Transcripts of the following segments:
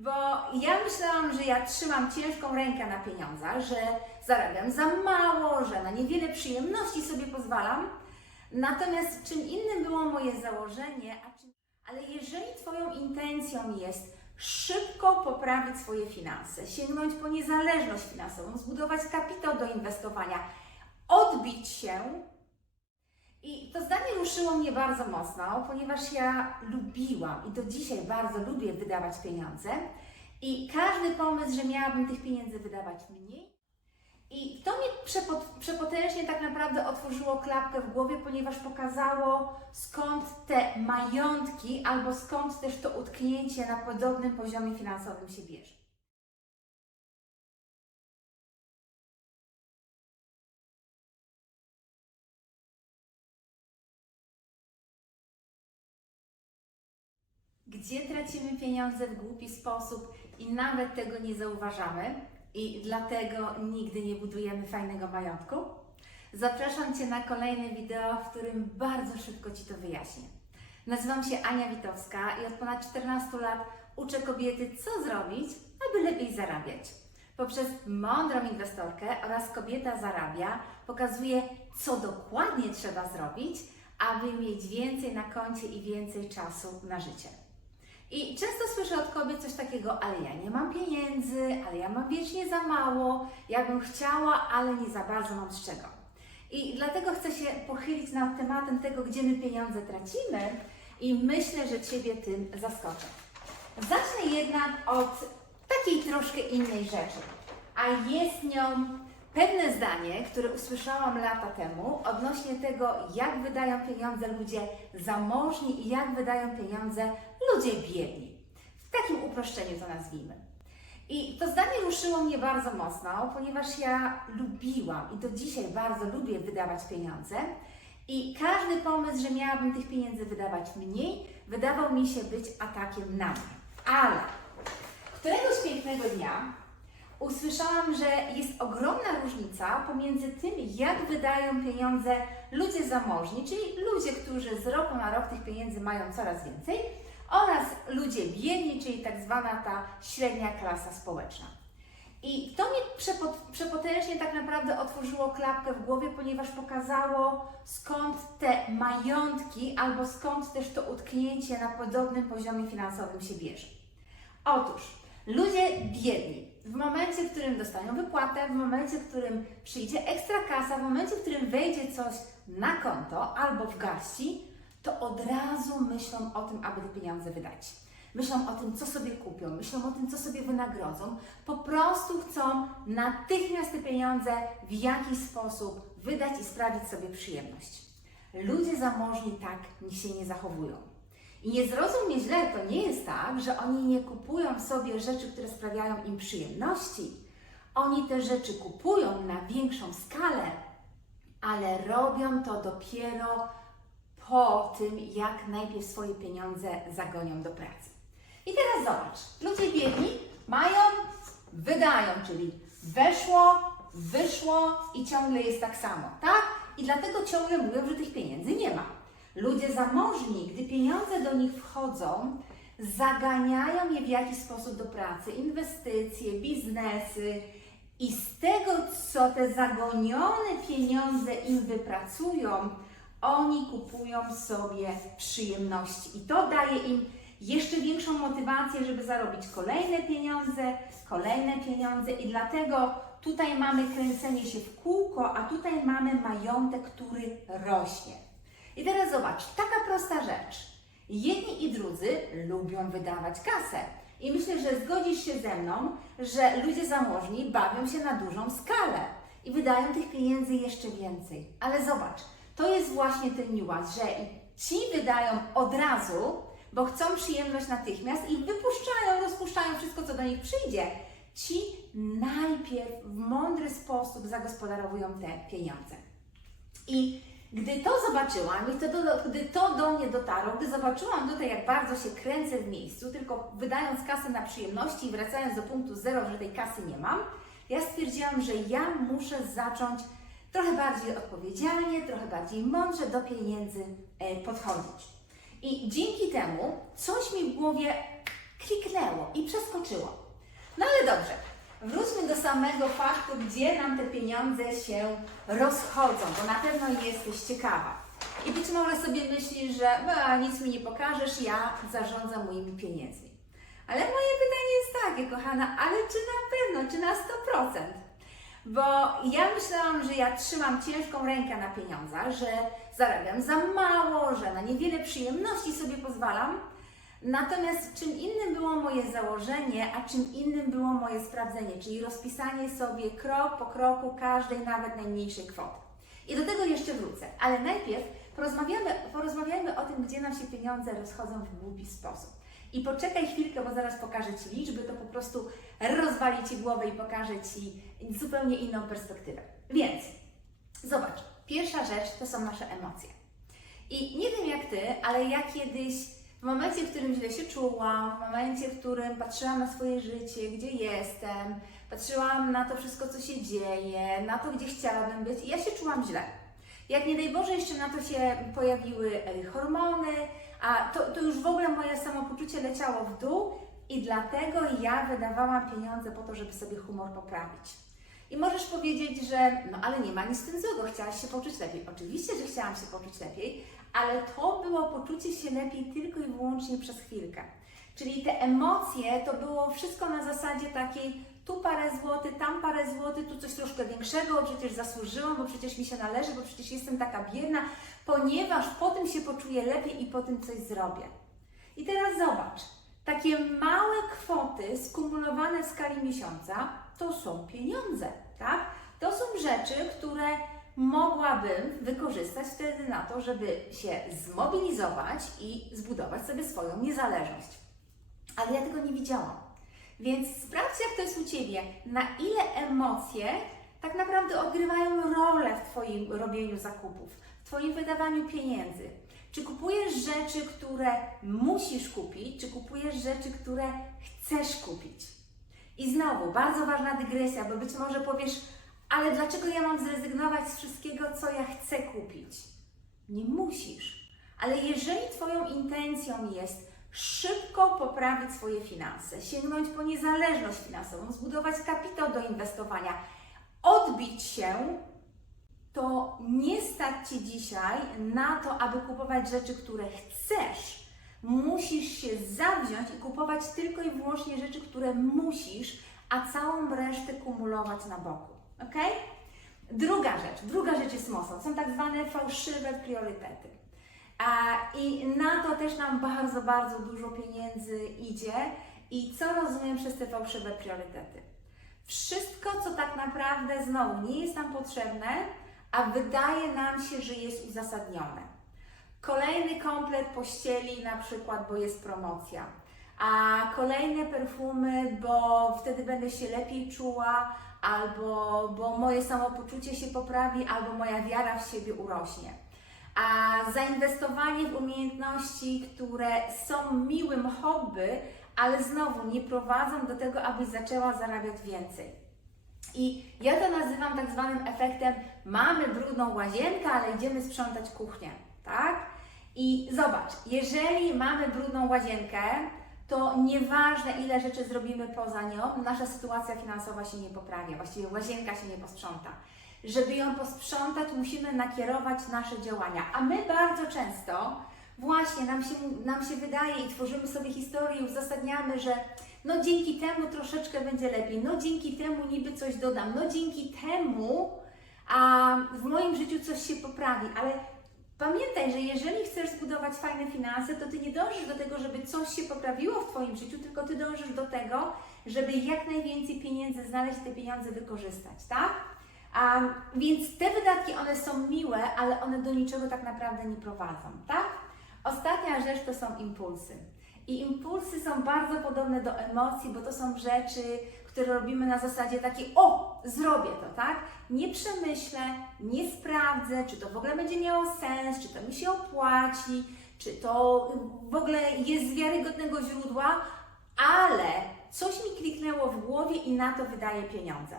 bo ja myślałam, że ja trzymam ciężką rękę na pieniądze, że zarabiam za mało, że na niewiele przyjemności sobie pozwalam. Natomiast czym innym było moje założenie, czym... ale jeżeli Twoją intencją jest szybko poprawić swoje finanse, sięgnąć po niezależność finansową, zbudować kapitał do inwestowania, odbić się i to zdanie ruszyło mnie bardzo mocno, ponieważ ja lubiłam i do dzisiaj bardzo lubię wydawać pieniądze. I każdy pomysł, że miałabym tych pieniędzy wydawać mniej. I to mi przepo, przepotężnie tak naprawdę otworzyło klapkę w głowie, ponieważ pokazało skąd te majątki albo skąd też to utknięcie na podobnym poziomie finansowym się bierze. Gdzie tracimy pieniądze w głupi sposób i nawet tego nie zauważamy i dlatego nigdy nie budujemy fajnego majątku? Zapraszam Cię na kolejne wideo, w którym bardzo szybko Ci to wyjaśnię. Nazywam się Ania Witowska i od ponad 14 lat uczę kobiety, co zrobić, aby lepiej zarabiać. Poprzez mądrą inwestorkę oraz kobieta zarabia pokazuję, co dokładnie trzeba zrobić, aby mieć więcej na koncie i więcej czasu na życie. I często słyszę od kobiet coś takiego, ale ja nie mam pieniędzy, ale ja mam wiecznie za mało, ja bym chciała, ale nie za bardzo mam z czego. I dlatego chcę się pochylić nad tematem tego, gdzie my pieniądze tracimy i myślę, że Ciebie tym zaskoczę. Zacznę jednak od takiej troszkę innej rzeczy, a jest nią pewne zdanie, które usłyszałam lata temu odnośnie tego, jak wydają pieniądze ludzie zamożni i jak wydają pieniądze ludzie biedni. W takim uproszczeniu to nazwijmy. I to zdanie ruszyło mnie bardzo mocno, ponieważ ja lubiłam i do dzisiaj bardzo lubię wydawać pieniądze. I każdy pomysł, że miałabym tych pieniędzy wydawać mniej, wydawał mi się być atakiem na mnie. Ale któregoś pięknego dnia usłyszałam, że jest ogromna różnica pomiędzy tym, jak wydają pieniądze ludzie zamożni, czyli ludzie, którzy z roku na rok tych pieniędzy mają coraz więcej, oraz ludzie biedni, czyli tak zwana ta średnia klasa społeczna. I to mi przepo, przepotężnie tak naprawdę otworzyło klapkę w głowie, ponieważ pokazało skąd te majątki albo skąd też to utknięcie na podobnym poziomie finansowym się bierze. Otóż ludzie biedni w momencie, w którym dostają wypłatę, w momencie, w którym przyjdzie ekstra kasa, w momencie, w którym wejdzie coś na konto albo w garści, to od razu myślą o tym, aby te pieniądze wydać. Myślą o tym, co sobie kupią, myślą o tym, co sobie wynagrodzą. Po prostu chcą natychmiast te pieniądze w jakiś sposób wydać i sprawić sobie przyjemność. Ludzie zamożni tak się nie zachowują. I nie zrozum mnie źle, to nie jest tak, że oni nie kupują sobie rzeczy, które sprawiają im przyjemności. Oni te rzeczy kupują na większą skalę, ale robią to dopiero po tym, jak najpierw swoje pieniądze zagonią do pracy. I teraz zobacz, ludzie biedni mają, wydają, czyli weszło, wyszło i ciągle jest tak samo, tak? I dlatego ciągle mówią, że tych pieniędzy nie ma. Ludzie zamożni, gdy pieniądze do nich wchodzą, zaganiają je w jakiś sposób do pracy, inwestycje, biznesy i z tego, co te zagonione pieniądze im wypracują, oni kupują sobie przyjemności i to daje im jeszcze większą motywację, żeby zarobić kolejne pieniądze, kolejne pieniądze i dlatego tutaj mamy kręcenie się w kółko, a tutaj mamy majątek, który rośnie. I teraz zobacz, taka prosta rzecz. Jedni i drudzy lubią wydawać kasę. I myślę, że zgodzisz się ze mną, że ludzie zamożni bawią się na dużą skalę i wydają tych pieniędzy jeszcze więcej. Ale zobacz, to jest właśnie ten niuans, że ci wydają od razu, bo chcą przyjemność natychmiast i wypuszczają, rozpuszczają wszystko, co do nich przyjdzie. Ci najpierw w mądry sposób zagospodarowują te pieniądze. I gdy to zobaczyłam i to do, gdy to do mnie dotarło, gdy zobaczyłam tutaj, jak bardzo się kręcę w miejscu, tylko wydając kasę na przyjemności i wracając do punktu zero, że tej kasy nie mam, ja stwierdziłam, że ja muszę zacząć trochę bardziej odpowiedzialnie, trochę bardziej mądrze do pieniędzy e, podchodzić. I dzięki temu coś mi w głowie kliknęło i przeskoczyło. No ale dobrze, wróćmy do samego faktu, gdzie nam te pieniądze się rozchodzą, bo na pewno jesteś ciekawa. I być może sobie myślisz, że no, nic mi nie pokażesz, ja zarządzam moimi pieniędzmi. Ale moje pytanie jest takie, kochana, ale czy na pewno, czy na 100%? Bo ja myślałam, że ja trzymam ciężką rękę na pieniądze, że zarabiam za mało, że na niewiele przyjemności sobie pozwalam. Natomiast czym innym było moje założenie, a czym innym było moje sprawdzenie, czyli rozpisanie sobie krok po kroku każdej, nawet najmniejszej kwoty. I do tego jeszcze wrócę, ale najpierw porozmawiamy, porozmawiajmy o tym, gdzie nam się pieniądze rozchodzą w głupi sposób. I poczekaj chwilkę, bo zaraz pokażę Ci liczby, to po prostu rozwali Ci głowę i pokażę Ci zupełnie inną perspektywę. Więc zobacz, pierwsza rzecz to są nasze emocje. I nie wiem jak Ty, ale ja kiedyś w momencie, w którym źle się czułam, w momencie, w którym patrzyłam na swoje życie, gdzie jestem, patrzyłam na to wszystko, co się dzieje, na to, gdzie chciałabym być, i ja się czułam źle. Jak nie daj Boże, jeszcze na to się pojawiły e, hormony, a to, to już w ogóle moje samopoczucie leciało w dół i dlatego ja wydawałam pieniądze po to, żeby sobie humor poprawić. I możesz powiedzieć, że no ale nie ma nic w tym złego, chciałaś się poczuć lepiej. Oczywiście, że chciałam się poczuć lepiej, ale to było poczucie się lepiej tylko i wyłącznie przez chwilkę. Czyli te emocje to było wszystko na zasadzie takiej tu parę złotych, tam parę złotych, tu coś troszkę większego, bo przecież zasłużyłam, bo przecież mi się należy, bo przecież jestem taka biedna, ponieważ po tym się poczuję lepiej i po tym coś zrobię. I teraz zobacz, takie małe kwoty skumulowane w skali miesiąca to są pieniądze, tak? To są rzeczy, które mogłabym wykorzystać wtedy na to, żeby się zmobilizować i zbudować sobie swoją niezależność. Ale ja tego nie widziałam. Więc sprawdź, jak to jest u Ciebie, na ile emocje tak naprawdę odgrywają rolę w Twoim robieniu zakupów, w Twoim wydawaniu pieniędzy. Czy kupujesz rzeczy, które musisz kupić, czy kupujesz rzeczy, które chcesz kupić? I znowu, bardzo ważna dygresja, bo być może powiesz, ale dlaczego ja mam zrezygnować z wszystkiego, co ja chcę kupić? Nie musisz. Ale jeżeli Twoją intencją jest szybko poprawić swoje finanse, sięgnąć po niezależność finansową, zbudować kapitał do inwestowania, odbić się, to nie stać Cię dzisiaj na to, aby kupować rzeczy, które chcesz. Musisz się zawziąć i kupować tylko i wyłącznie rzeczy, które musisz, a całą resztę kumulować na boku. Ok? Druga rzecz, druga rzecz jest mocna, są tak zwane fałszywe priorytety. I na to też nam bardzo, bardzo dużo pieniędzy idzie. I co rozumiem przez te fałszywe priorytety? Wszystko, co tak naprawdę znowu nie jest nam potrzebne, a wydaje nam się, że jest uzasadnione. Kolejny komplet pościeli, na przykład, bo jest promocja, a kolejne perfumy, bo wtedy będę się lepiej czuła, albo bo moje samopoczucie się poprawi, albo moja wiara w siebie urośnie. A zainwestowanie w umiejętności, które są miłym hobby, ale znowu nie prowadzą do tego, abyś zaczęła zarabiać więcej. I ja to nazywam tak zwanym efektem mamy brudną łazienkę, ale idziemy sprzątać kuchnię, tak? I zobacz, jeżeli mamy brudną łazienkę, to nieważne ile rzeczy zrobimy poza nią, nasza sytuacja finansowa się nie poprawia, właściwie łazienka się nie posprząta. Żeby ją posprzątać, musimy nakierować nasze działania, a my bardzo często właśnie nam się, nam się wydaje i tworzymy sobie historię i uzasadniamy, że no dzięki temu troszeczkę będzie lepiej, no dzięki temu niby coś dodam, no dzięki temu a w moim życiu coś się poprawi, ale pamiętaj, że jeżeli chcesz zbudować fajne finanse, to Ty nie dążysz do tego, żeby coś się poprawiło w Twoim życiu, tylko Ty dążysz do tego, żeby jak najwięcej pieniędzy znaleźć te pieniądze wykorzystać, tak? Więc te wydatki, one są miłe, ale one do niczego tak naprawdę nie prowadzą, tak? Ostatnia rzecz to są impulsy. I impulsy są bardzo podobne do emocji, bo to są rzeczy, które robimy na zasadzie takiej, o, zrobię to, tak? Nie przemyślę, nie sprawdzę, czy to w ogóle będzie miało sens, czy to mi się opłaci, czy to w ogóle jest z wiarygodnego źródła, ale coś mi kliknęło w głowie i na to wydaję pieniądze.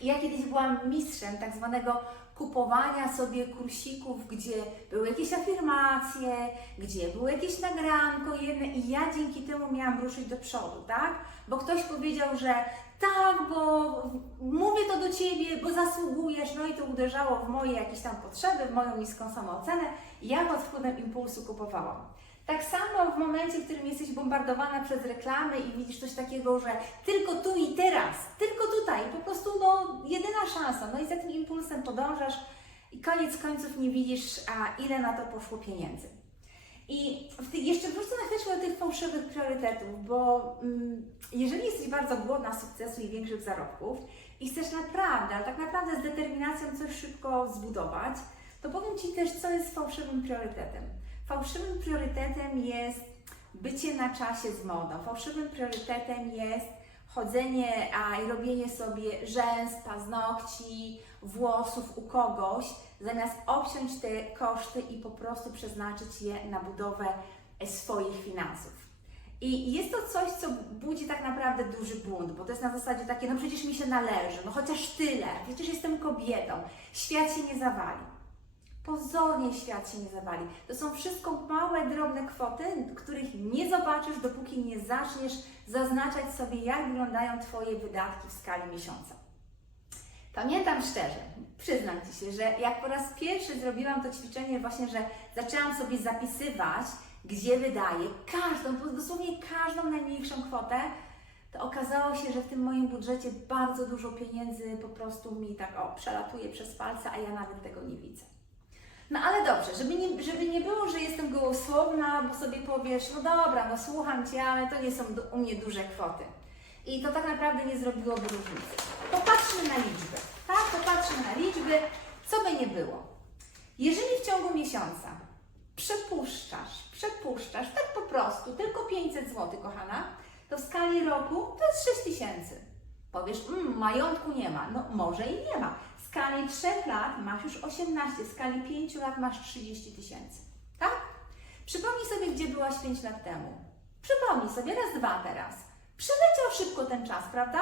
Ja kiedyś byłam mistrzem tak zwanego kupowania sobie kursików, gdzie były jakieś afirmacje, gdzie było jakieś nagranko jedne i ja dzięki temu miałam ruszyć do przodu, tak? Bo ktoś powiedział, że tak, bo mówię to do Ciebie, bo zasługujesz, no i to uderzało w moje jakieś tam potrzeby, w moją niską samoocenę ja pod wpływem impulsu kupowałam. Tak samo w momencie, w którym jesteś bombardowana przez reklamy i widzisz coś takiego, że tylko tu i teraz, tylko tutaj, po prostu no jedyna szansa, no i za tym impulsem podążasz i koniec końców nie widzisz, a ile na to poszło pieniędzy. I tych, jeszcze wrócę na chwilę do tych fałszywych priorytetów, bo mm, jeżeli jesteś bardzo głodna sukcesu i większych zarobków i chcesz naprawdę, ale tak naprawdę z determinacją coś szybko zbudować, to powiem Ci też, co jest fałszywym priorytetem. Fałszywym priorytetem jest bycie na czasie z modą. Fałszywym priorytetem jest chodzenie a, i robienie sobie rzęs, paznokci, włosów u kogoś, zamiast obciąć te koszty i po prostu przeznaczyć je na budowę e, swoich finansów. I jest to coś, co budzi tak naprawdę duży bunt, bo to jest na zasadzie takie, no przecież mi się należy, no chociaż tyle, przecież jestem kobietą, świat się nie zawali. Pozornie świat się nie zawali. To są wszystko małe, drobne kwoty, których nie zobaczysz, dopóki nie zaczniesz zaznaczać sobie, jak wyglądają Twoje wydatki w skali miesiąca. Pamiętam szczerze, przyznam Ci się, że jak po raz pierwszy zrobiłam to ćwiczenie, właśnie, że zaczęłam sobie zapisywać, gdzie wydaję każdą, dosłownie każdą najmniejszą kwotę, to okazało się, że w tym moim budżecie bardzo dużo pieniędzy po prostu mi tak o, przelatuje przez palce, a ja nawet tego nie widzę. No ale dobrze, żeby nie, żeby nie było, że jestem gołosłowna, bo sobie powiesz, no dobra, no słucham Cię, ale to nie są du- u mnie duże kwoty. I to tak naprawdę nie zrobiłoby różnicy. Popatrzmy na liczby, tak? Popatrzmy na liczby, co by nie było. Jeżeli w ciągu miesiąca przepuszczasz, przepuszczasz, tak po prostu, tylko 500 zł, kochana, to w skali roku to jest 6 tysięcy. Powiesz, mm, majątku nie ma. No może i nie ma. Skali 3 lat masz już 18, w skali 5 lat masz 30 tysięcy. Tak? Przypomnij sobie, gdzie byłaś 5 lat temu. Przypomnij sobie, raz, dwa teraz. Przeleciał szybko ten czas, prawda?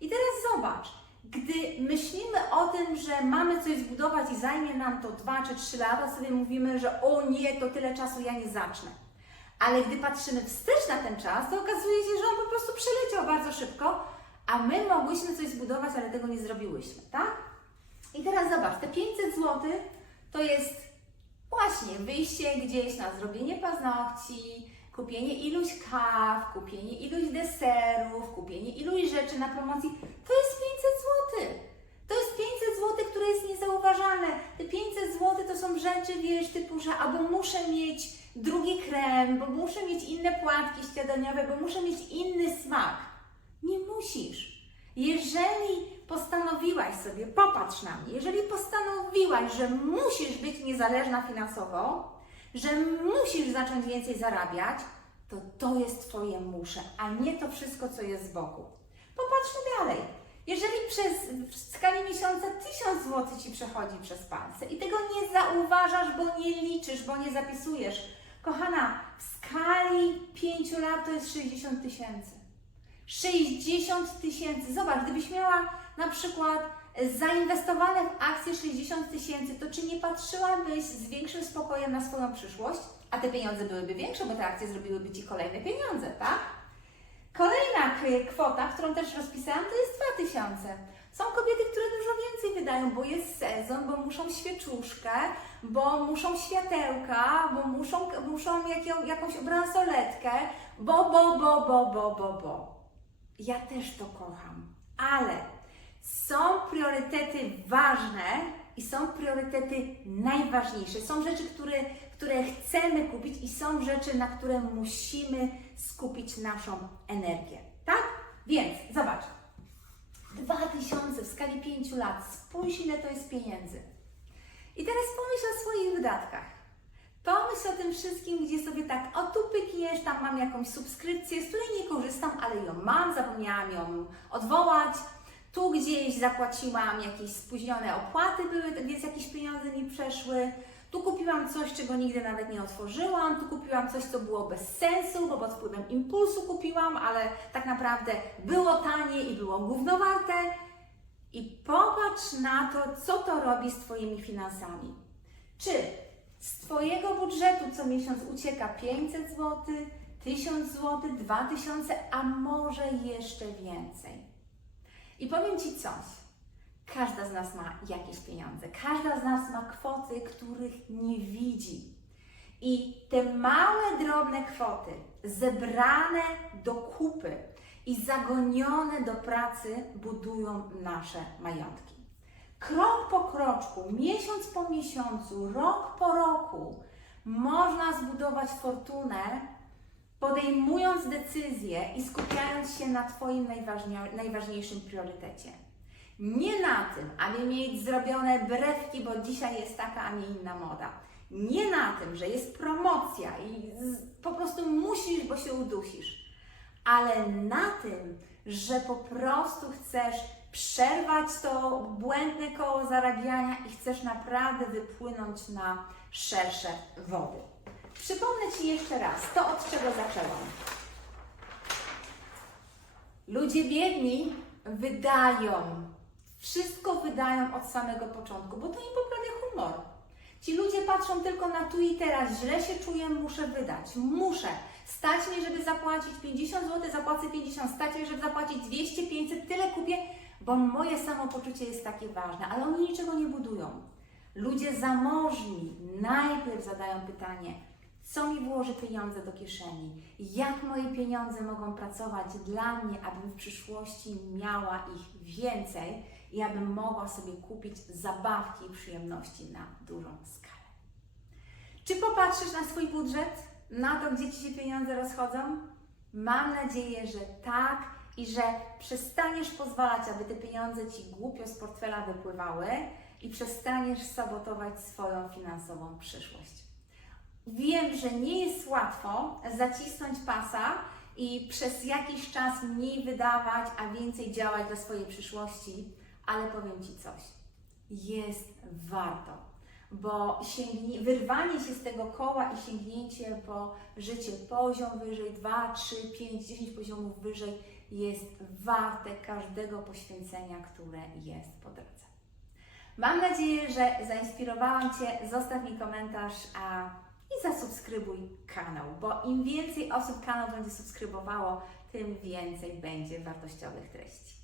I teraz zobacz, gdy myślimy o tym, że mamy coś zbudować i zajmie nam to 2 czy 3 lata, sobie mówimy, że o nie, to tyle czasu ja nie zacznę. Ale gdy patrzymy wstecz na ten czas, to okazuje się, że on po prostu przeleciał bardzo szybko, a my mogłyśmy coś zbudować, ale tego nie zrobiłyśmy, tak? I teraz zobacz, te 500 zł to jest właśnie wyjście gdzieś na zrobienie paznokci, kupienie iluś kaw, kupienie iluś deserów, kupienie iluś rzeczy na promocji. To jest 500 zł. To jest 500 zł, które jest niezauważalne. Te 500 zł to są rzeczy, wiesz, typu, że albo muszę mieć drugi krem, bo muszę mieć inne płatki śniadaniowe, bo muszę mieć inny smak. Nie musisz. Jeżeli postanowiłaś sobie, popatrz na mnie, jeżeli postanowiłaś, że musisz być niezależna finansowo, że musisz zacząć więcej zarabiać, to to jest Twoje muszę, a nie to wszystko, co jest z boku. Popatrzmy dalej. Jeżeli przez w skali miesiąca 1000 zł Ci przechodzi przez palce i tego nie zauważasz, bo nie liczysz, bo nie zapisujesz, kochana, w skali 5 lat to jest 60 tysięcy. 60 tysięcy. Zobacz, gdybyś miała na przykład zainwestowane w akcje 60 tysięcy, to czy nie patrzyłabyś z większym spokojem na swoją przyszłość? A te pieniądze byłyby większe, bo te akcje zrobiłyby Ci kolejne pieniądze, tak? Kolejna kwota, którą też rozpisałam, to jest 2000. Są kobiety, które dużo więcej wydają, bo jest sezon, bo muszą świeczuszkę, bo muszą światełka, bo muszą, muszą jaką, jakąś bransoletkę, bo, bo, bo, bo, bo, bo, bo. Ja też to kocham, ale są priorytety ważne i są priorytety najważniejsze. Są rzeczy, które, które chcemy kupić i są rzeczy, na które musimy skupić naszą energię. Tak? Więc zobacz. 2000 w skali 5 lat. Spójrz, ile to jest pieniędzy. I teraz pomyśl o swoich wydatkach. Pomyśl o tym wszystkim, gdzie sobie tak, o tu pykniesz, tam mam jakąś subskrypcję, z której nie korzystam, ale ją mam, zapomniałam ją odwołać. Tu gdzieś zapłaciłam jakieś spóźnione opłaty były, więc jakieś pieniądze mi przeszły. Tu kupiłam coś, czego nigdy nawet nie otworzyłam. Tu kupiłam coś, co było bez sensu, bo pod wpływem impulsu kupiłam, ale tak naprawdę było tanie i było gównowarte. i popatrz na to, co to robi z Twoimi finansami. Czy z Twojego budżetu co miesiąc ucieka 500 zł, 1000 zł, 2000, a może jeszcze więcej? I powiem Ci coś. Każda z nas ma jakieś pieniądze, każda z nas ma kwoty, których nie widzi. I te małe, drobne kwoty, zebrane do kupy i zagonione do pracy, budują nasze majątki. Krok po kroczku, miesiąc po miesiącu, rok po roku można zbudować fortunę, podejmując decyzje i skupiając się na Twoim najważniejszym priorytecie. Nie na tym, aby mieć zrobione brewki, bo dzisiaj jest taka, a nie inna moda. Nie na tym, że jest promocja i po prostu musisz, bo się udusisz. Ale na tym, że po prostu chcesz przerwać to błędne koło zarabiania i chcesz naprawdę wypłynąć na szersze wody. Przypomnę Ci jeszcze raz to, od czego zaczęłam. Ludzie biedni wydają, wszystko wydają od samego początku, bo to im poprawia humor. Ci ludzie patrzą tylko na tu i teraz, źle się czuję, muszę wydać, muszę. Stać mnie, żeby zapłacić 50 zł, zapłacę 50, stać mnie, żeby zapłacić 200, 500, tyle kupię, bo moje samopoczucie jest takie ważne, ale oni niczego nie budują. Ludzie zamożni najpierw zadają pytanie, co mi włoży pieniądze do kieszeni, jak moje pieniądze mogą pracować dla mnie, abym w przyszłości miała ich więcej i abym mogła sobie kupić zabawki i przyjemności na dużą skalę. Czy popatrzysz na swój budżet, na to, gdzie Ci się pieniądze rozchodzą? Mam nadzieję, że tak i że przestaniesz pozwalać, aby te pieniądze Ci głupio z portfela wypływały i przestaniesz sabotować swoją finansową przyszłość. Wiem, że nie jest łatwo zacisnąć pasa i przez jakiś czas mniej wydawać, a więcej działać dla swojej przyszłości, ale powiem Ci coś. Jest warto, bo sięgnie, wyrwanie się z tego koła i sięgnięcie po życie poziom wyżej, 2, 3, 5, 10 poziomów wyżej jest warte każdego poświęcenia, które jest po drodze. Mam nadzieję, że zainspirowałam Cię. Zostaw mi komentarz a, i zasubskrybuj kanał, bo im więcej osób kanał będzie subskrybowało, tym więcej będzie wartościowych treści.